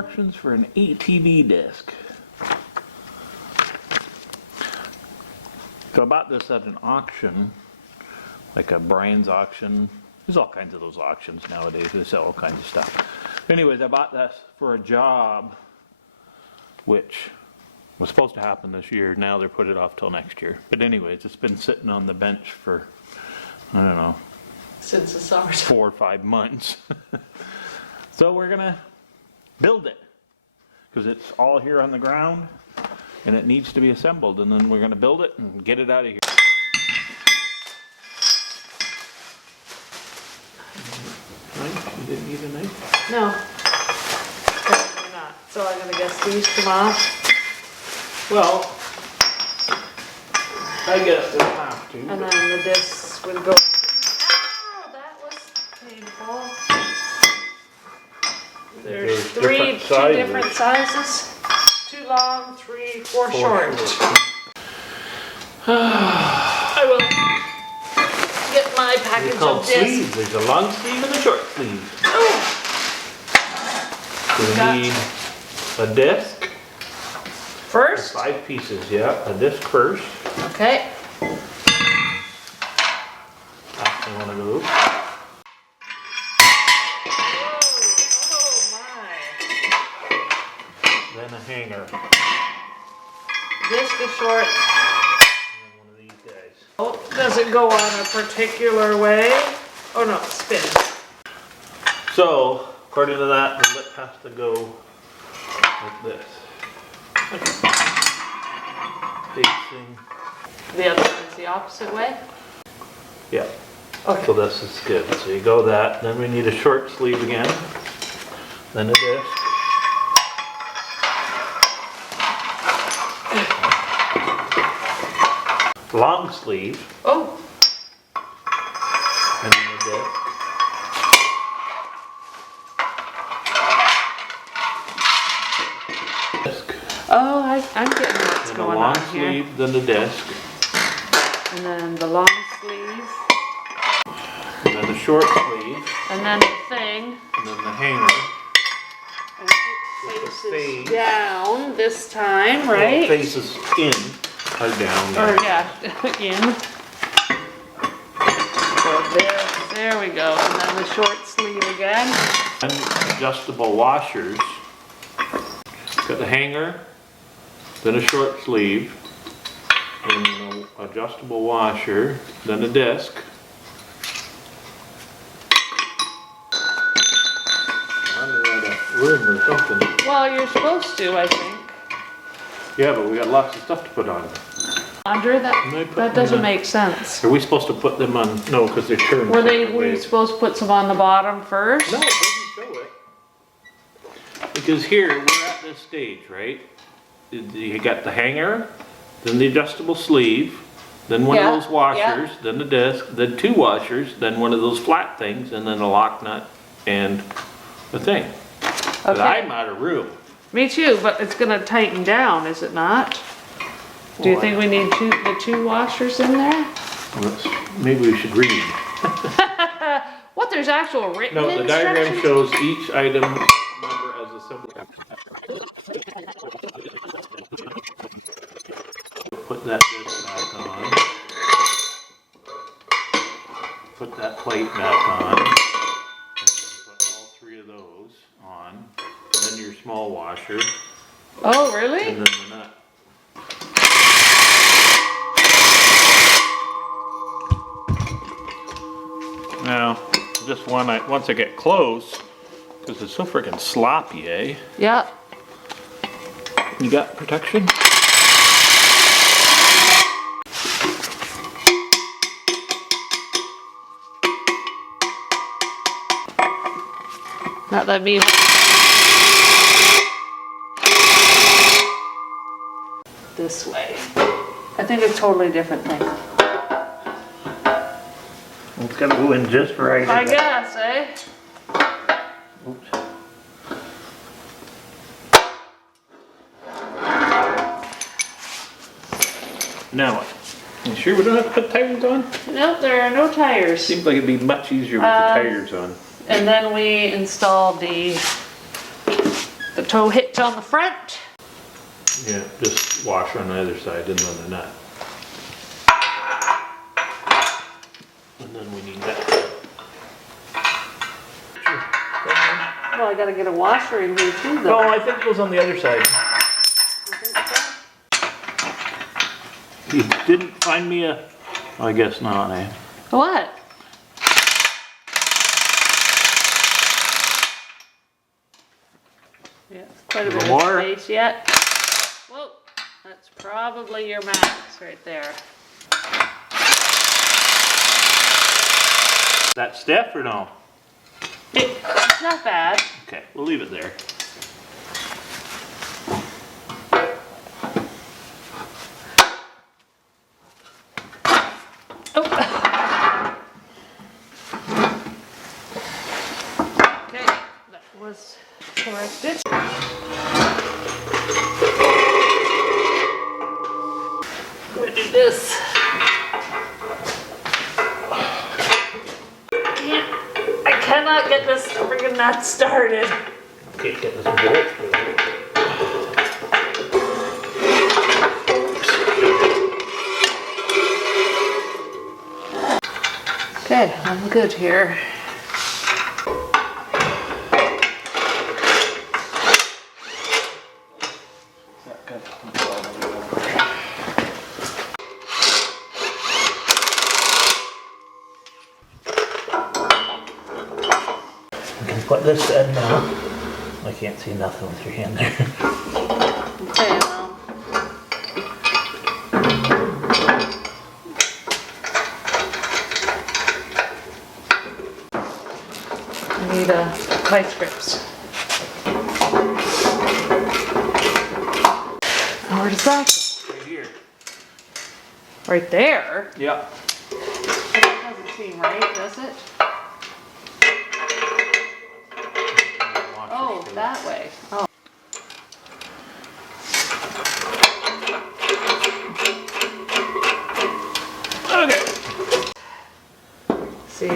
instructions for an ATV disc. So I bought this at an auction, like a Brian's auction. There's all kinds of those auctions nowadays. They sell all kinds of stuff. Anyways, I bought this for a job, which was supposed to happen this year. Now they're put it off till next year. But anyways, it's been sitting on the bench for, I don't know, since the summer. 4 or 5 months. So we're gonna build it because it's all here on the ground and it needs to be assembled, and then we're gonna build it and get it out of here. Knife? You didn't need a knife? No. Definitely not. So I'm gonna guess these come off. Well, I guess we'll have to. And then the discs would go. Oh, that was painful. There's two different sizes. 2 long, 3, 4 short. I will get my package of discs. Sleeves. There's a long sleeve and a short sleeve. So we need a disc. First? 5 pieces, yeah. A disc first. Okay. That's one of those. Then a hanger. Disc is short. And then one of these guys. Oh, does it go on a particular way? Oh no, it spins. So, according to that, the lip has to go like this. Facing. The other one's the opposite way? Yeah. Okay. So this is good. So you go that. Then we need a short sleeve again. Then a disc. Long sleeve. Oh. And then a disc. Oh, I'm getting what's Then a going long on here. sleeve, then the disc. And then the long sleeve. And then the short sleeve. And then the thing. And then the hanger. And it With the faces fade. down this time, Well, right? faces in or down. Or yeah, in. So there we go. And then the short sleeve again. And adjustable washers. Got the hanger, then a short sleeve, then an adjustable washer, then a disc. I'm out of room or something. Well, you're supposed to, I think. Yeah, but we got lots of stuff to put on. Andre, Am I that putting doesn't them- make sense. Are we supposed to put them on? No, because they're turned. Were separate we ways. supposed to put some on the bottom first? No, it doesn't show it. Because here, we're at this stage, right? You got the hanger, then the adjustable sleeve, then one Yeah, of those washers, then the disc, then 2 washers, then one of those flat things, and then a lock nut and the thing. But Okay. I'm out of room. Me too, but it's gonna tighten down, is it not? Do you think we need the 2 washers in there? Maybe we should read. What, there's actual written No, the instructions? diagram shows each item number as a symbol. Put that disc back on. Put that plate back on. And then put all 3 of those on. And then your small washer. Oh, really? And then the nut. Now, just once I get close, because it's so freaking sloppy, eh? Yeah. You got protection? Not let me. This way. I think it's a totally different thing. It's gotta go in just right. I guess, eh? Oops. Now what? You sure we don't have to put tires on? Nope, there are no tires. Seems like it'd be much easier with the tires on. And then we installed the the tow hitch on the front. Yeah, just wash on the other side and then the nut. And then we need that. Well, I gotta get a washer in here too, No, though. I think it goes on the other side. You didn't find me a... I guess not, eh? What? Yeah, it's quite a bit of More? space yet. Whoa, that's probably your max right there. That stiff or no? It's not bad. Okay, we'll leave it there. Oh. Okay, that was corrected. I'm gonna do this. I cannot get this friggin' nut started. Okay, get this bolt through. Okay, I'm good here. We can put this in now. I can't see nothing with your hand there. Okay, well. I need vice grips. Where does that Right here. go? Right there? Yeah. That doesn't seem right, does it? Oh, that way. Oh. Okay. See.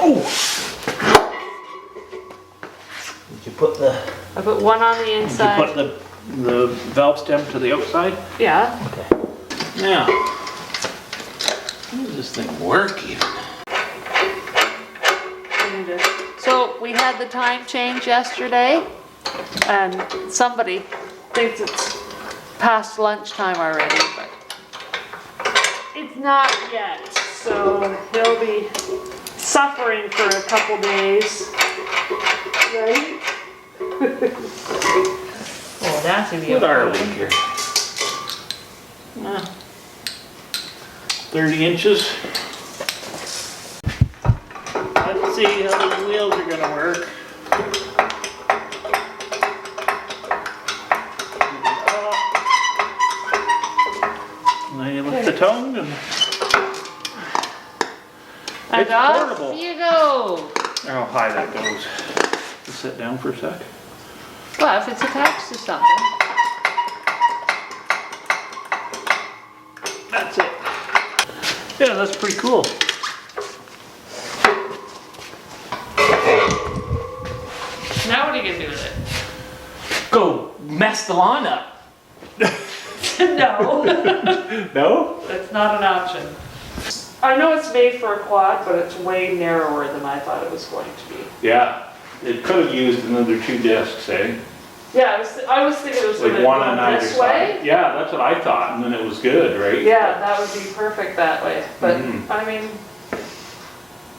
Oh! Did you put the... I put one on the Did you inside. put the valve stem to the outside? Yeah. Okay. Now, how does this thing work even? So we had the time change yesterday, and somebody thinks it's past lunchtime already, but it's not yet. So he'll be suffering for a couple days, right? Oh, that's gonna be What are we here? 30 inches. Let's see how the wheels are gonna work. Now you lift the tongue and it's off portable. you go. How high that goes. Just sit down for a sec. Well, if it's attached to something. That's it. Yeah, that's pretty cool. Now what are you gonna do with it? Go mess the lawn up. No. No? That's not an option. I know it's made for a quad, but it's way narrower than I thought it was going to be. Yeah. It could have used another 2 discs, eh? Yeah, I was thinking it was Like gonna one on go either this way. side. Yeah, that's what I thought, and then it was good, right? Yeah, that would be perfect that way. But Mhm. I mean,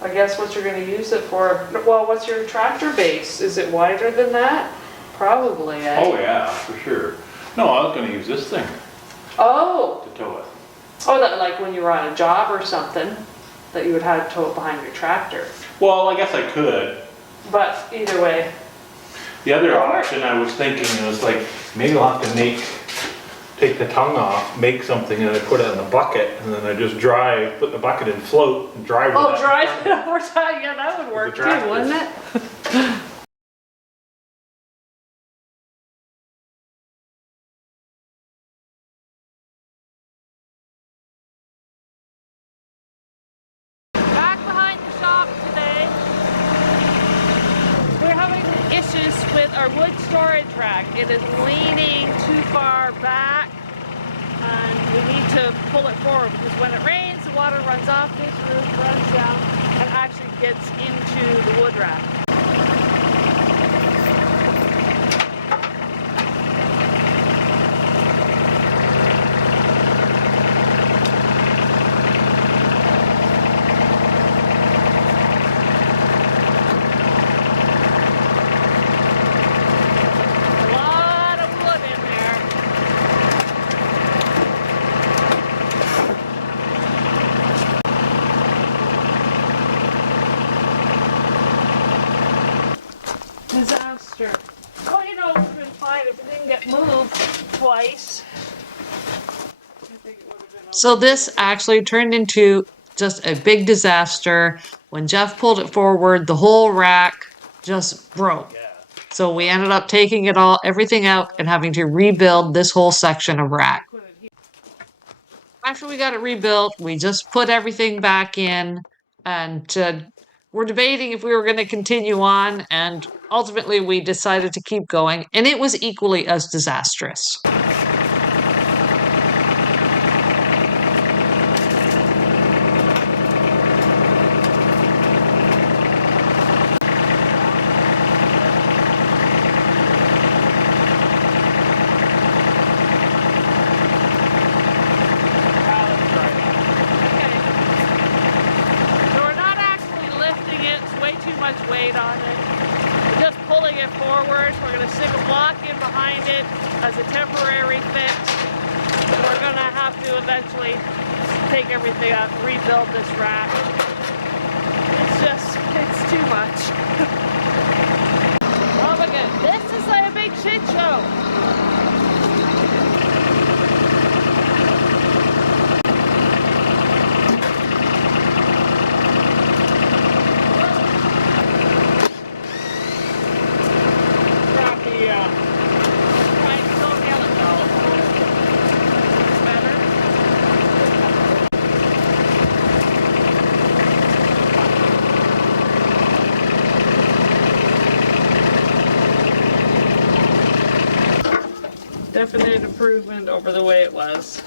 I guess what you're gonna use it for, well, what's your tractor base? Is it wider than that? Probably, eh? Oh yeah, for sure. No, I was gonna use this thing Oh, to tow it. oh, that like when you were on a job or something, that you would have to tow it behind your tractor. Well, I guess I could. But either way, The other option I was thinking was like, maybe I'll have to take the tongue off, make something, and I put it in a bucket, and then I just put the bucket in float and drive with oh, that. drive it over time, yeah, that would work too, tractor. wouldn't it? Back behind the shop today. storage rack. It is leaning too far back, and we need to pull it forward because when it rains, the water runs off this roof, runs down, and actually gets into the wood rack. Disaster. Well, you know, it would have been fine if it didn't get moved twice. I think it would have been okay. So this actually turned into just a big disaster. When Jeff pulled it forward, the whole rack just broke. So we ended up taking everything out and having to rebuild this whole section of rack. After we got it rebuilt, we just put everything back in, and we're debating if we were going to continue on, and ultimately we decided to keep going, and it was equally as disastrous. Weight on it. We're just pulling it forward. We're going to stick a block in behind it as a temporary fix. And we're going to have to eventually take everything out and rebuild this rack. It's too much. Oh my god, this is like a big shit show. Definite improvement over the way it was.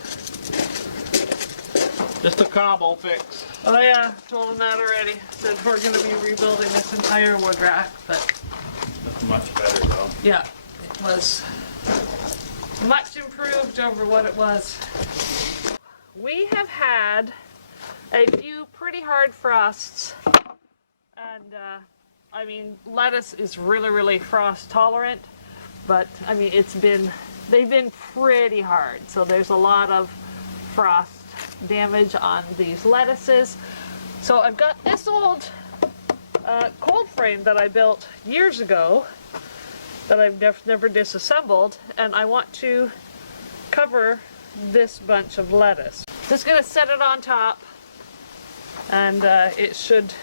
Just a cobble fix. Oh yeah, told him that already. Said we're going to be rebuilding this entire wood rack, but... That's much better though. Yeah, it was much improved over what it was. We have had a few pretty hard frosts, and I mean, lettuce is really frost tolerant, but I mean, they've been pretty hard, so there's a lot of frost damage on these lettuces. So I've got this old cold frame that I built years ago that I've never disassembled, and I want to cover this bunch of lettuce. Just gonna set it on top, and it should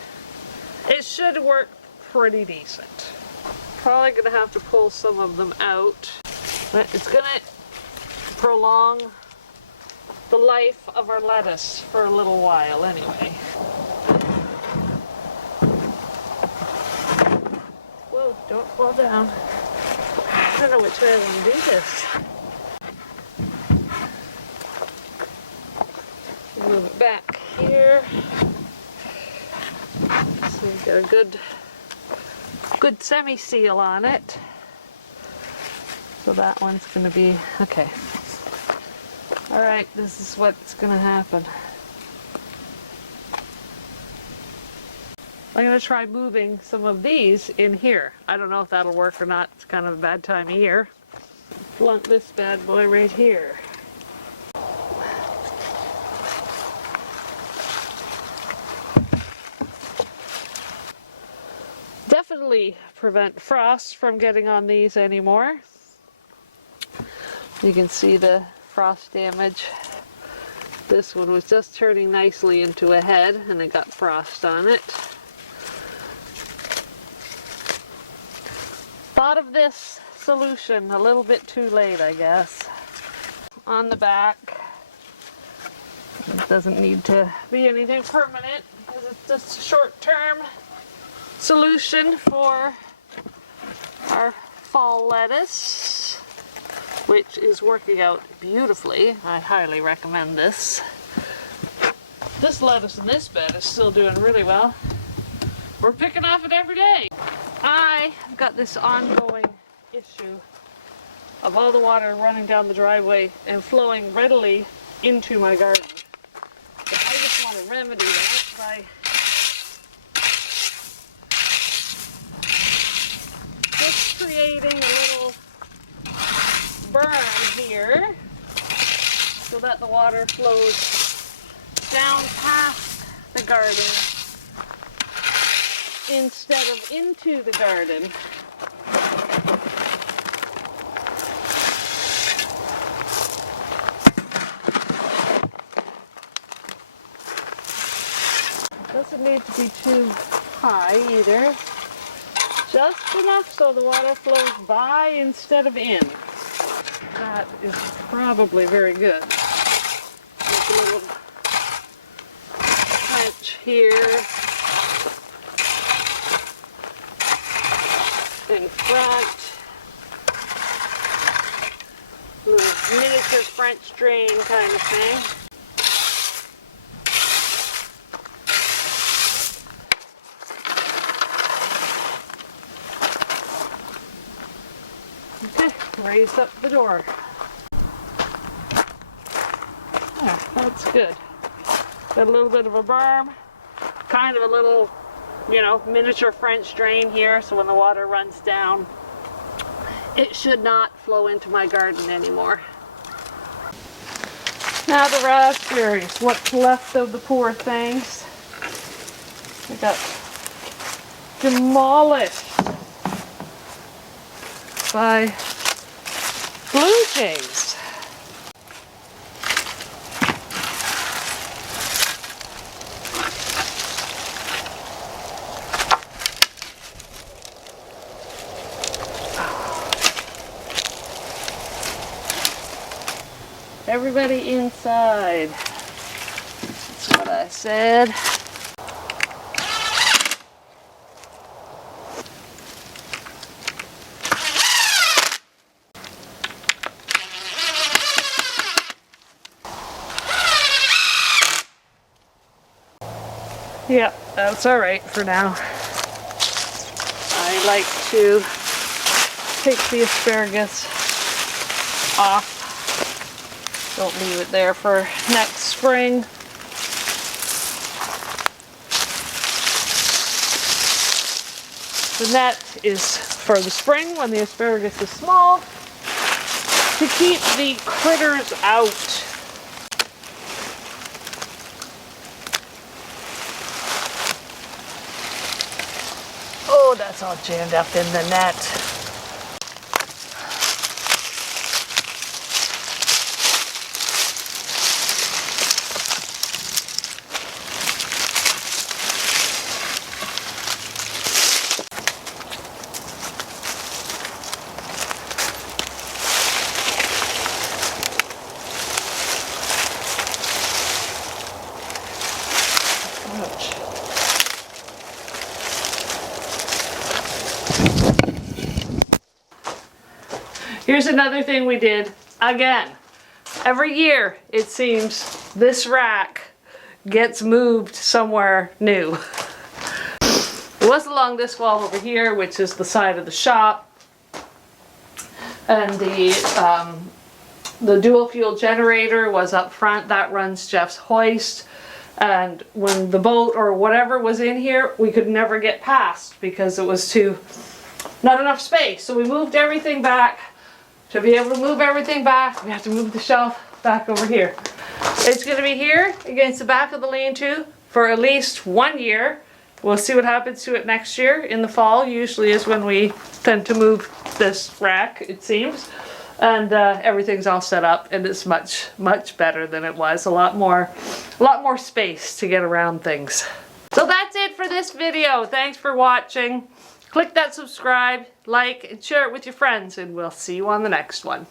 work pretty decent. Probably gonna have to pull some of them out, but it's gonna prolong the life of our lettuce for a little while anyway. Whoa, don't fall down. I don't know which way I want to do this. Move it back here. So we got a good semi-seal on it. So that one's going to be okay. All right, this is what's going to happen. I'm going to try moving some of these in here. I don't know if that'll work or not. It's kind of a bad time of year. Plunk this bad boy right here. Definitely prevent frost from getting on these anymore. You can see the frost damage. This one was just turning nicely into a head and it got frost on it. Thought of this solution a little bit too late, I guess. On the back, it doesn't need to be anything permanent because it's just a short-term solution for our fall lettuce, which is working out beautifully. I highly recommend this. This lettuce in this bed is still doing really well. We're picking off it every day. I've got this ongoing issue of all the water running down the driveway and flowing readily into my garden. So I just want to remedy that by just creating a little berm here so that the water flows down past the garden instead of into the garden. It doesn't need to be too high either. Just enough so the water flows by instead of in. That is probably very good. Make a little trench here in front. A little miniature French drain kind of thing. Okay, raise up the door. There, that's good. Got a little bit of a berm, kind of a little, you know, miniature French drain here, so when the water runs down, it should not flow into my garden anymore. Now the raspberries, what's left of the poor things. They got demolished by blue jays. Everybody inside. That's what I said. Yeah, that's all right for now. I like to take the asparagus off. Don't leave it there for next spring. The net is for the spring when the asparagus is small to keep the critters out. Oh, that's all jammed up in the net. Here's another thing we did again. Every year, it seems, this rack gets moved somewhere new. It was along this wall over here, which is the side of the shop. And the dual fuel generator was up front. That runs Jeff's hoist. And when the boat or whatever was in here, we could never get past because it was not enough space. So we moved everything back. To be able to move everything back, we have to move the shelf back over here. It's going to be here against the back of the lean-to for at least 1 year. We'll see what happens to it next year. In the fall usually is when we tend to move this rack, it seems. And everything's all set up and it's much, much better than it was. A lot more space to get around things. So that's it for this video. Thanks for watching. Click that subscribe, like, and share it with your friends, and we'll see you on the next one.